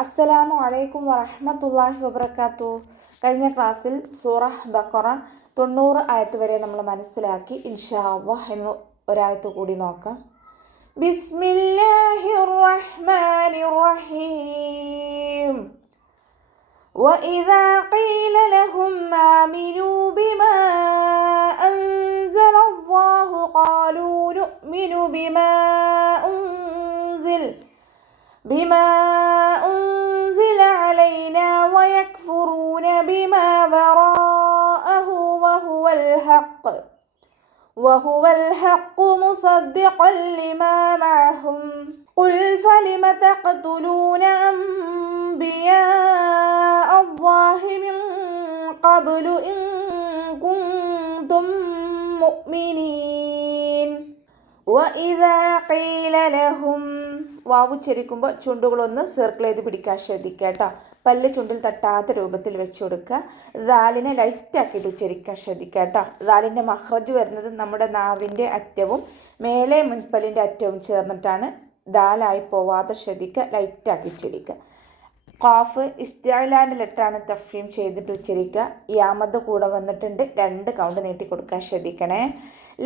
അസ്സലാമു അലൈക്കും വറഹ്മത്തുള്ളാഹി വബറകാതുഹു. കഴിഞ്ഞ ക്ലാസ്സിൽ സൂറ ബഖറ 90 ആയത്ത് വരെ നമ്മൾ മനസ്സിലാക്കി. ഇൻഷാ അല്ലാഹ് ഇന്ന് ഒരായത്ത് കൂടി നോക്കാം. ബിസ്മില്ലാഹിർ റഹ്മാനിർ റഹീം. وإذا قيل لهم آمنوا بما أنزل الله قالوا نؤمن بما أنزل علينا ويكفرون بما وراءه وهو الحق مصدقا لما معهم قل فلم تقتلون أنبياء الله من قبل إن كنتم مؤمنين وإذا قيل لهم വാവ് ഉച്ചരിക്കുമ്പോൾ ചുണ്ടുകളൊന്ന് സർക്കിൾ ചെയ്ത് പിടിക്കാൻ ശ്രദ്ധിക്കുക കേട്ടോ. പല്ല് ചുണ്ടിൽ തട്ടാത്ത രൂപത്തിൽ വെച്ച് കൊടുക്കുക. ദാലിനെ ലൈറ്റാക്കിയിട്ട് ഉച്ചരിക്കാൻ ശ്രദ്ധിക്കുക കേട്ടോ. ദാലിൻ്റെ മഹ്റജ് വരുന്നത് നമ്മുടെ നാവിൻ്റെ അറ്റവും മേലെ മുൻപല്ലിൻ്റെ അറ്റവും ചേർന്നിട്ടാണ്. ദാലായി പോവാതെ ശ്രദ്ധിക്കുക, ലൈറ്റാക്കി ഉച്ചരിക്കുക. ഖാഫ് ഇസ്തിഅലാൻ്റെ ലെറ്ററാണ് തഫ്ഹീം ചെയ്തിട്ട് ഉച്ചരിക്കുക. യാമദ് കൂടെ വന്നിട്ടുണ്ട്, 2 കൗണ്ട് നീട്ടി കൊടുക്കാൻ ശ്രദ്ധിക്കണേ.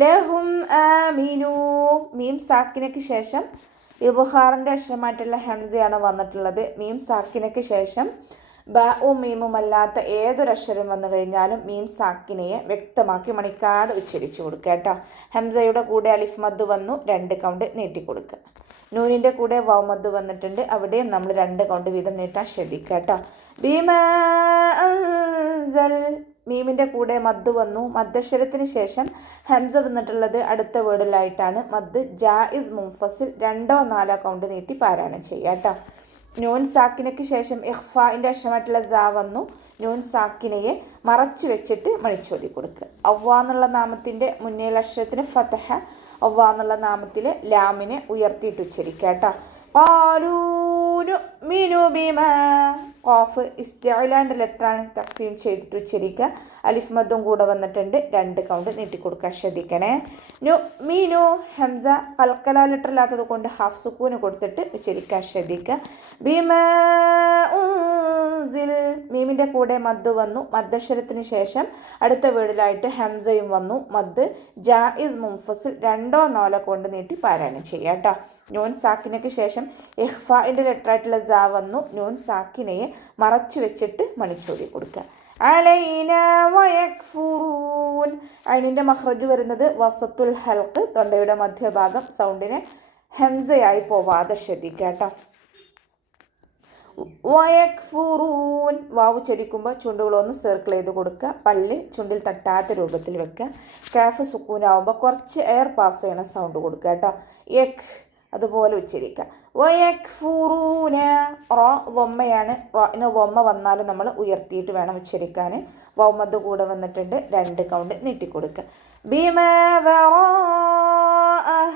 ലഹും ആമിനു, മീം സാക്കിനയ്ക്ക് ശേഷം ഇബ്ഹാറിൻ്റെ അക്ഷരമായിട്ടുള്ള ഹംസയാണ് വന്നിട്ടുള്ളത്. മീം സാക്കിനയ്ക്ക് ശേഷം ബഉം മീമും അല്ലാത്ത ഏതൊരക്ഷരം വന്നു കഴിഞ്ഞാലും മീം സാക്കിനയെ വ്യക്തമാക്കി മണിക്കാതെ ഉച്ചരിച്ചു കൊടുക്കുക കേട്ടോ. ഹംസയുടെ കൂടെ അലിഫ് മദ് വന്നു, 2 കൗണ്ട് നീട്ടി കൊടുക്കുക. നൂനിൻ്റെ കൂടെ വൗ മദ് വന്നിട്ടുണ്ട്, അവിടെയും നമ്മൾ 2 കൗണ്ട് വീതം നീട്ടാൻ ശ്രദ്ധിക്കുക കേട്ടോ. ബിമാ അൻസൽ, മീമിൻ്റെ കൂടെ മദ് വന്നു. മദ്ദക്ഷരത്തിന് ശേഷം ഹംസ വന്നിട്ടുള്ളത് അടുത്ത വേർഡിലായിട്ടാണ്. മദ് ജായിസ് മുൻഫസിൽ 2 4 കൗണ്ട് നീട്ടി പാരായണം ചെയ്യുക കേട്ടോ. നൂൻ സാക്കിനയ്ക്ക് ശേഷം ഇഖ്ഫാഇൻ്റെ അക്ഷരമായിട്ടുള്ള സ വന്നു. നൂൻ സാക്കിനയെ മറച്ചു വെച്ചിട്ട് മണിച്ചോതി കൊടുക്കുക. അവ്വ എന്നുള്ള നാമത്തിൻ്റെ മുന്നേയുള്ള അക്ഷരത്തിന് ഫതഹ, അവ്വ എന്നുള്ള നാമത്തിലെ ലാമിനെ ഉയർത്തിയിട്ട് ഉച്ചരിക്കുക കേട്ടോ. ഖാഫ് ഇസ്തിഅലാൻ്റെ ലെറ്ററാണ് തഫ്ഹീം ചെയ്തിട്ട് ഉച്ചരിക്കുക. അലിഫ് മദ്ദും കൂടെ വന്നിട്ടുണ്ട്, 2 കൗണ്ട് നീട്ടിക്കൊടുക്കാൻ ശ്രദ്ധിക്കണേ. നുഅ്മിനു, ഹംസ ഖൽഖല ലെറ്റർ ഇല്ലാത്തത് കൊണ്ട് ഹാഫ് സുക്കൂന് കൊടുത്തിട്ട് ഉച്ചരിക്കാൻ ശ്രദ്ധിക്കുക. ബിമാ ഉൻസിൽ, മീമിൻ്റെ കൂടെ മദ് വന്നു. മദ്ദക്ഷരത്തിന് ശേഷം അടുത്ത വേർഡിലായിട്ട് ഹംസയും വന്നു. മദ് ജായിസ് മുൻഫസിൽ 2 4 കൊണ്ട് നീട്ടി പാരായണം ചെയ്യുക കേട്ടോ. നൂൻ സാക്കിനയ്ക്ക് ശേഷം ഇഖ്ഫാഇൻ്റെ ലെറ്ററായിട്ടുള്ള സ വന്നു. നൂൻ സാക്കിനയെ മറച്ചു വെച്ചിട്ട് മണിച്ചോതി കൊടുക്കുക. അലൈന വയക്ഫുറൂൻ, അതിൻ്റെ മഖ്റജ് വരുന്നത് വസത്തുൽ ഹൽഖ്, തൊണ്ടയുടെ മധ്യഭാഗം. സൗണ്ടിനെ ഹംസയായി പോവാതെ ശ്രദ്ധിക്കുക കേട്ടോ. വയക്ഫുറൂൻ, വാവ് ചരിക്കുമ്പോൾ ചുണ്ടുകളൊന്ന് സർക്കിൾ ചെയ്ത് കൊടുക്കുക. പല്ല് ചുണ്ടിൽ തട്ടാത്ത രൂപത്തിൽ വെക്കുക. കാഫ് സുക്കൂനാവുമ്പോൾ കുറച്ച് എയർ പാസ് ചെയ്യണ സൗണ്ട് കൊടുക്കുക കേട്ടോ. യക് അതുപോലെ ഉച്ചരിക്കുക. വയക്ഫുറൂന, റോ വമ്മയാണ്. റോന് വമ്മ വന്നാലും നമ്മൾ ഉയർത്തിയിട്ട് വേണം ഉച്ചരിക്കാൻ. വൗമദ് കൂടെ വന്നിട്ടുണ്ട്, 2 കൗണ്ട് നീട്ടിക്കൊടുക്കുക. ബിമാ വറാഅഹ്,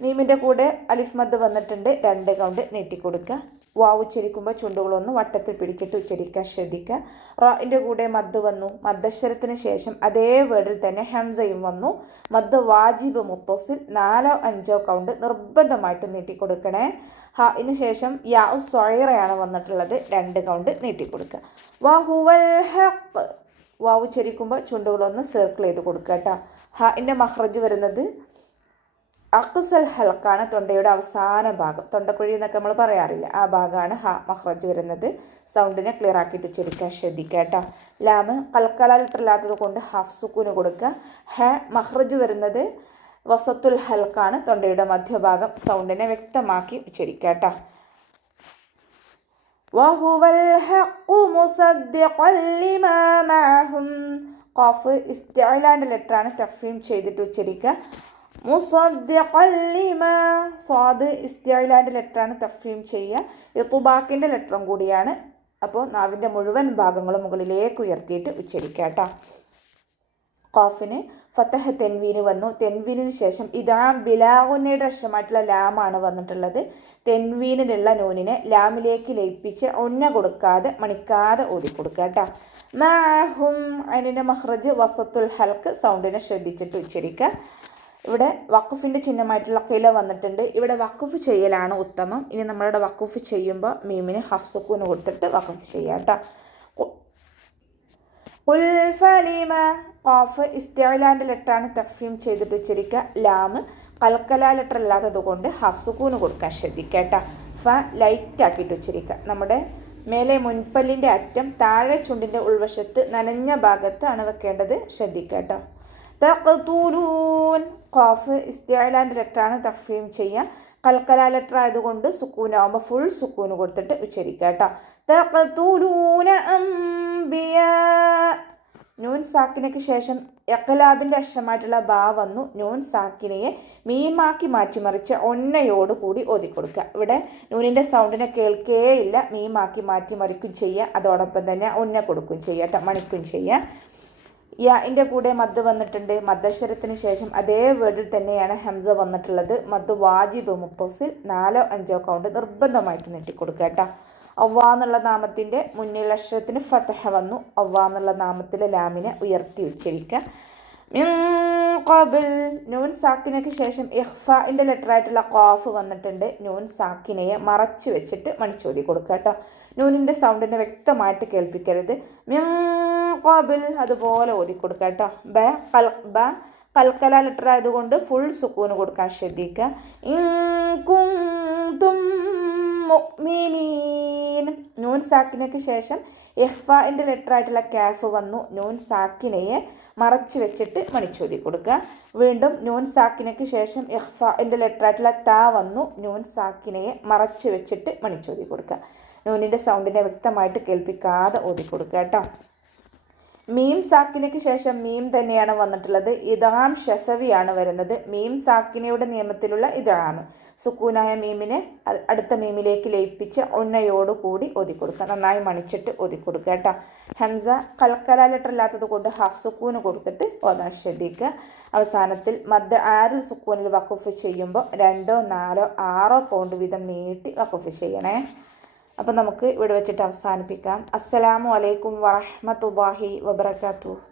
മീമിൻ്റെ കൂടെ അലിഫ് മദ് വന്നിട്ടുണ്ട്, 2 കൗണ്ട് നീട്ടിക്കൊടുക്കുക. വാവ് ഉച്ചരിക്കുമ്പോൾ ചുണ്ടുകളൊന്ന് വട്ടത്തിൽ പിടിച്ചിട്ട് ഉച്ചരിക്കാൻ ശ്രദ്ധിക്കുക. റോയിൻ്റെ കൂടെ മദ് വന്നു. മദ്ദക്ഷരത്തിന് ശേഷം അതേ വേർഡിൽ തന്നെ ഹംസയും വന്നു. മദ് വാജിബ് മുത്തസിൽ 4 5 കൗണ്ട് നിർബന്ധമായിട്ട് നീട്ടിക്കൊടുക്കണേ. ഹാഇന് ശേഷം യാ സ്വൈറയാണ് വന്നിട്ടുള്ളത്, 2 കൗണ്ട് നീട്ടിക്കൊടുക്കുക. വഹുവൽ ഹഖ്, വാവ് ഉച്ചരിക്കുമ്പോൾ ചുണ്ടുകളൊന്ന് സർക്കിൾ ചെയ്ത് കൊടുക്കുക കേട്ടോ. ഹാഇൻ്റെ മഖ്റജ് വരുന്നത് അഖ്സൽ ഹൽക്കാണ്, തൊണ്ടയുടെ അവസാന ഭാഗം. തൊണ്ടക്കുഴി എന്നൊക്കെ നമ്മൾ പറയാറില്ല, ആ ഭാഗമാണ് ഹ മഖ്റജ് വരുന്നത്. സൗണ്ടിനെ ക്ലിയർ ആക്കിയിട്ട് ഉച്ചരിക്കാൻ ശ്രദ്ധിക്കുക കേട്ടോ. ലാമ് ഖൽഖല ലെറ്റർ ഇല്ലാത്തത് കൊണ്ട് ഹാഫ് സുക്കൂന് കൊടുക്കുക. ഹ മഖ്റജ് വരുന്നത് വസത്തുൽ ഹൽക്കാണ്, തൊണ്ടയുടെ മധ്യഭാഗം. സൗണ്ടിനെ വ്യക്തമാക്കി ഉച്ചരിക്കുക കേട്ടോ. വഹുവൽ ഹഖ് മുസദ്ദിഖൻ ലിമാ മഅഹും, ഖാഫ് ഇസ്തിഅലാൻ്റെ ലെറ്ററാണ് തഫ്ഹീം ചെയ്തിട്ട് ഉച്ചരിക്കുക. മുസദ്ദിഖൻ ലിമാ, സ്വാദ് ഇസ്തിഅലാൻ്റെ ലെറ്ററാണ് തഫ്ഹീം ചെയ്യുക. ഇത്ബാക്കിൻ്റെ ലെറ്ററും കൂടിയാണ്. അപ്പോൾ നാവിൻ്റെ മുഴുവൻ ഭാഗങ്ങളും മുകളിലേക്ക് ഉയർത്തിയിട്ട് ഉച്ചരിക്കുക കേട്ടോ. ഖാഫിന് ഫതഹ് തെൻവീന് വന്നു. തെൻവീനിന് ശേഷം ഇദാം ബിലാഗുന്നയുടെ അക്ഷരമായിട്ടുള്ള ലാമാണ് വന്നിട്ടുള്ളത്. തെൻവീനിലുള്ള നൂനിനെ ലാമിലേക്ക് ലയിപ്പിച്ച് ഒന്ന കൊടുക്കാതെ മണിക്കാതെ ഓതി കൊടുക്കുക കേട്ടോ. മഅഹും, അതിൻ്റെ മഖ്റജ് വസത്തുൽ ഹൽക്ക്, സൗണ്ടിനെ ശ്രദ്ധിച്ചിട്ട് ഉച്ചരിക്കുക. ഇവിടെ വഖഫിൻ്റെ ചിഹ്നമായിട്ടുള്ള ഖില വന്നിട്ടുണ്ട്. ഇവിടെ വഖഫ് ചെയ്യലാണ് ഉത്തമം. ഇനി നമ്മളുടെ വഖഫ് ചെയ്യുമ്പോൾ മീമിന് ഹഫ് സുക്കൂന് കൊടുത്തിട്ട് വഖഫ് ചെയ്യാം കേട്ടോ. ഖുൽ ഫലിമ ഖാഫ് ഇസ്തിഅലാൻ്റെ ലെറ്ററാണ് തഫ്ഹീം ചെയ്തിട്ട് ഉച്ചരിക്കുക. ലാമ് കൽക്കല ലെറ്റർ അല്ലാത്തത് കൊണ്ട് ഹഫ് സുക്കൂന് കൊടുക്കാൻ ശ്രദ്ധിക്കുക കേട്ടോ. ഫ ലൈറ്റ് ആക്കിയിട്ട് ഉച്ചരിക്കുക. നമ്മുടെ മേലെ മുൻപല്ലിൻ്റെ അറ്റം താഴെ ചുണ്ടിൻ്റെ ഉൾവശത്ത് നനഞ്ഞ ഭാഗത്താണ് വെക്കേണ്ടത്, ശ്രദ്ധിക്കുക കേട്ടോ. തഖ്തുലൂൻ ഖാഫ് ഇസ്തിഅലാൻ്റെ ലെറ്ററാണ് തഫ്ഹീം ചെയ്യുക. കൽക്കല ലെറ്റർ ആയതുകൊണ്ട് സുക്കൂനാവുമ്പോൾ ഫുൾ സുക്കൂന് കൊടുത്തിട്ട് ഉച്ചരിക്കുക കേട്ടോ. തഖ്തുലൂന അംബിയാ നൂൻ സാക്കിനയ്ക്ക് ശേഷം ഇഖ്ലാബിൻ്റെ അക്ഷരമായിട്ടുള്ള ബാ വന്നു. നൂൻ സാക്കിനയെ മീമാക്കി മാറ്റിമറിച്ച് ഒന്നയോട് കൂടി ഓതിക്കൊടുക്കുക. ഇവിടെ നൂനിൻ്റെ സൗണ്ടിനെ കേൾക്കേയില്ല, മീമാക്കി മാറ്റിമറിക്കും ചെയ്യുക. അതോടൊപ്പം തന്നെ ഒന്ന കൊടുക്കും ചെയ്യുക കേട്ടോ, മണിക്കും ചെയ്യുക. യാൻ്റെ കൂടെ മദ് വന്നിട്ടുണ്ട്. മദ്ദക്ഷരത്തിന് ശേഷം അതേ വേർഡിൽ തന്നെയാണ് ഹംസ വന്നിട്ടുള്ളത്. മദ് വാജിബ് മുത്തസിൽ 4 5 കൗണ്ട് നിർബന്ധമായിട്ട് നീട്ടിക്കൊടുക്കുക കേട്ടോ. അവ്വാ എന്നുള്ള നാമത്തിൻ്റെ മുന്നിൽ അക്ഷരത്തിന് ഫതഹ വന്നു. അവ്വാ എന്നുള്ള നാമത്തിലെ ലാമിനെ ഉയർത്തി ഉച്ചരിക്കുക. മിൻ ഖബൽ നൂൻ സാക്കിനയ്ക്ക് ശേഷം ഇഖ്ഫാൻ്റെ ലെറ്ററായിട്ടുള്ള ഖാഫ് വന്നിട്ടുണ്ട്. നൂൻ സാക്കിനയെ മറച്ചു വെച്ചിട്ട് മണിച്ചോതി കൊടുക്കുക കേട്ടോ. നൂനിൻ്റെ സൗണ്ടിനെ വ്യക്തമായിട്ട് കേൾപ്പിക്കരുത്. മിൻ ഖബൽ അതുപോലെ ഓതിക്കൊടുക്കുക കേട്ടോ. ബ കൽക്കല ലെറ്റർ ആയതുകൊണ്ട് ഫുൾ സുക്കൂന് കൊടുക്കാൻ ശ്രദ്ധിക്കുക. ഇൻ കുന്തും മുഅ്മിനീൻ നൂൻ സാക്കിനയ്ക്ക് ശേഷം ഇഖ്ഫാൻ്റെ ലെറ്ററായിട്ടുള്ള കാഫ് വന്നു. നൂൻ സാക്കിനയെ മറച്ചു വെച്ചിട്ട് മണിച്ചോതി കൊടുക്കുക. വീണ്ടും നൂൻ സാക്കിനയ്ക്ക് ശേഷം ഇഖ്ഫാൻ്റെ ലെറ്ററായിട്ടുള്ള താ വന്നു. നൂൻ സാക്കിനയെ മറച്ചു വെച്ചിട്ട് മണിച്ചോതി കൊടുക്കുക. നൂനിൻ്റെ സൗണ്ടിനെ വ്യക്തമായിട്ട് കേൾപ്പിക്കാതെ ഓതി കൊടുക്കുക കേട്ടോ. മീം സാക്കിനയ്ക്ക് ശേഷം മീം തന്നെയാണ് വന്നിട്ടുള്ളത്. ഇദ്ഗാം ഷഫവിയാണ് വരുന്നത്. മീം സാക്കിനയുടെ നിയമത്തിലുള്ള ഇദ്ഗാം. സുക്കൂനായ മീമിനെ അടുത്ത മീമിലേക്ക് ലയിപ്പിച്ച് ഒന്നയോടുകൂടി ഓതിക്കൊടുക്കുക. നന്നായി മണിച്ചിട്ട് ഓതിക്കൊടുക്കുക കേട്ടോ. ഹംസ കൽക്കല ലെറ്റർ ഇല്ലാത്തത് കൊണ്ട് ഹാഫ് സുക്കൂന് കൊടുത്തിട്ട് ഓതാൻ ശ്രദ്ധിക്കുക. അവസാനത്തിൽ മദ് 6 സുക്കൂനിൽ വഖഫ് ചെയ്യുമ്പോൾ 2 4 6 കൗണ്ട് വീതം നീട്ടി വഖഫ് ചെയ്യണേ. അപ്പം നമുക്ക് ഇവിടെ വെച്ചിട്ട് അവസാനിപ്പിക്കാം. അസ്സലാമു അലൈക്കും വറഹ്മത്തുള്ളാഹി വബറകാതുഹു.